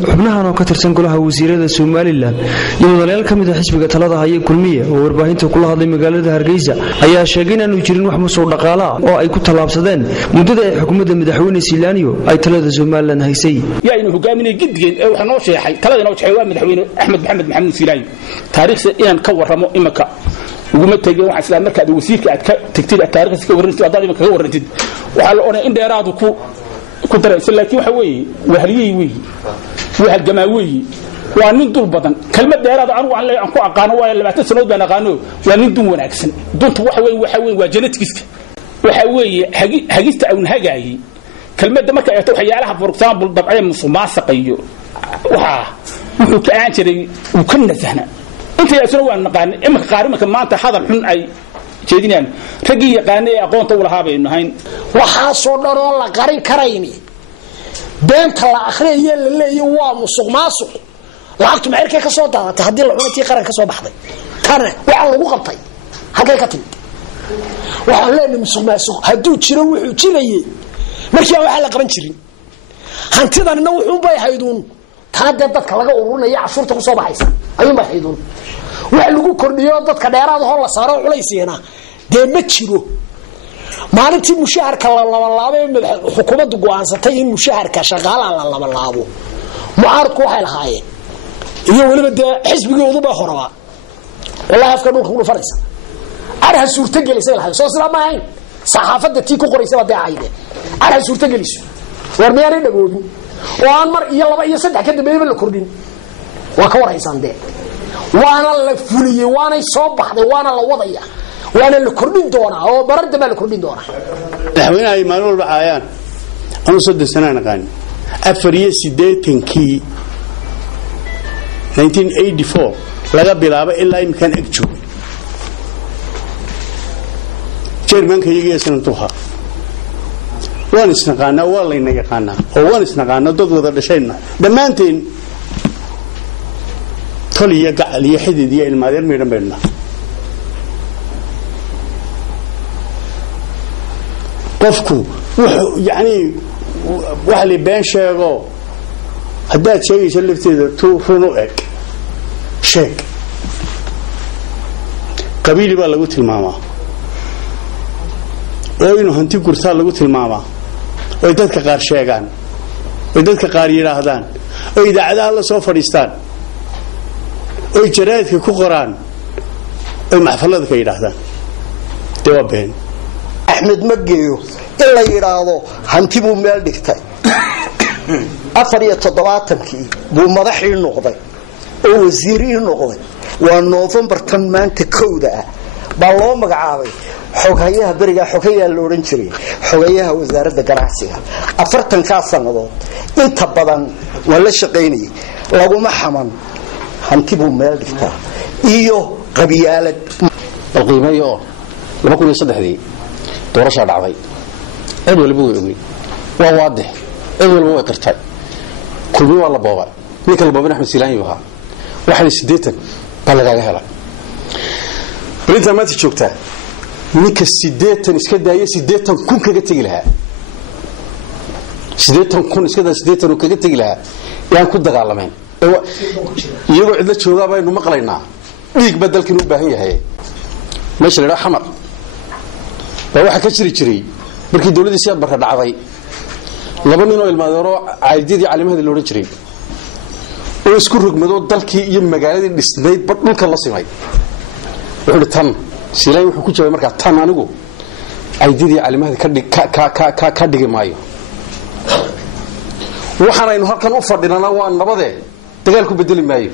xubnahan oo ka tirsan golaha wasiirada Soomaaliland iyo wadaleel kamid ah xisbiga talada haya kulmiye oo warbaahinta kula hadlay magaalada Hargeysa ayaa sheegay in aanu jirin wax masuul dhaqaale oo ay ku talaabsadeen muddada ay xukuumadda madaxweyne Silaaniyo ay talada Soomaaliland haysay yaa inuu hogaaminay gidigeen ee waxa noo sheexay talada noo jeexay waa madaxweyne Axmed Maxamed Silaaniyo taariikhda inaan ka waramo imaka uguma tagay waxa isla markaa wasiirka aad ka tagtid taariikhda ka warantid aad imaka ka warantid waxa la oonay in dheeraadu ku daraysan laakiin waxa weeye wahliyay weeye wahal jamaawi waa nin dul badan kalmad dheeraad aan ku aqaano waa 20 sano baan aqaano waa nin dun wanaagsan duntu waxa weeye waa genetics waxa weeye hagista aw hagaayay kalmada marka ay tahay waxyaalaha for example dabcay musuqmaasuqiyo waxa wuxuu ka aan jiray uu ka nasahna inta ay waan naqaan imka qaarimanka maanta hadal xun ay jeedinayaan ragii yaqaanay aqoonta u lahaa baynahayn waxa soo dharoon la qarin karayni beenta la akhriyo la leeyahay waa musuqmaasuq lacagtu maxay ka soo daadatay hadii la cunay qaran ka soo baxday kana waxa lagu qabtay halkay ka timid waxa leeyahay musuqmaasuq haduu jiro wuxuu jilayay markii waxa la qaban jirin hantidanna wuxuu bay hayduun taada dadka laga ururinayo cashuurta ku soo baxaysa ayuu ma hayduun waxa lagu kordhiyo dadka dheeraad oo la saaro culaysiina deema jiro maalintii mushaharka la laabay xukuumaddu go'aansatay in mushaharka shaqaalaha la laabo mucaaradku waxay lahaayeen iyo waliba xisbigoodu ba horaba wallahi afka dhulka u faraysa arha suurta gelisay lahayd soo salaam ahayn saxaafadda tii ku qoraysay wada ayde arha suurta gelisay war meeray dhagoobin oo aan mar iyo laba iyo saddex ka dambeeyay la kordhin waa ka waraysan waana la fuliyay waana soo baxday waana la wadaya waana la kordhin doonaa oo barada ma la kordhin doonaa madaxweynaha imaan walba caayaan anu 3 sano naqaan 84 1984 laga bilaabo ilaa imkan agjo chairmanka iyaga sanadtuha waan isnaqaana waa la inaga yaqaana oo waan isnaqaana dad wada dhashayna dhamaanteen toliya gacal iyo xidid iyo ilmaadeer meedan beedna qofku wuxuu yaani waxa la been sheego haddaad sheegayso lafteeda tuu runo eg sheeg qabiili baa lagu tilmaamaa oo inuu hanti gurtaa lagu tilmaamaa oo dadka qaar sheegaan oo dadka qaar yiraahdaan oo idaacadaha la soo fadhiistaan oo jaraadka ku qoraan oo maxfalada ka yiraahdaan waa been Axmed Mageeyo illa yiraahdo hanti buu meel dhigtay 74kii buu madaxii noqday oo wasiirii noqday waa November tan maanta kowda baa loo magacaabay xogayaha bariga xogayaha la oran jiray xogayaha wasaaradda ganacsiga 40 sanadood inta badan waa la shaqeynay laguma xaman hanti buu meel dhigtay iyo qabiyaalad qiimayo 2003 doorasho dhacday cid walba way ogay waa waadix cid walba way qirtay kulmi waa la boobay ninka la boobay Axmed Silaaniyo waxa 80 baa laga helay inta ma joogtaa ninka 80 iska daayay 80 kun kaga tagi lahaa 80 kun iska daayay 80 kaga tagi lahaa yaan ku dagaalameen iyagoo cid la jooga baynu maqlaynaa dhiig badalkan u baahan yahay meesha la xamar waxa ka jiray markii dawladda siyaad barra dhacday laba nin oo ilmaadeero caydidii caalimada loo oran jiray oo isku rugmado dalkii iyo magaaladii dhisnayd bad dhulka la simay wuxuu tan Silaay wuxuu ku jawaabay markaa tan anigu caydidii caalimada ka dhigi maayo waxaan aynu halkan u fadhinana waa nabadee dagaal ku bedeli maayo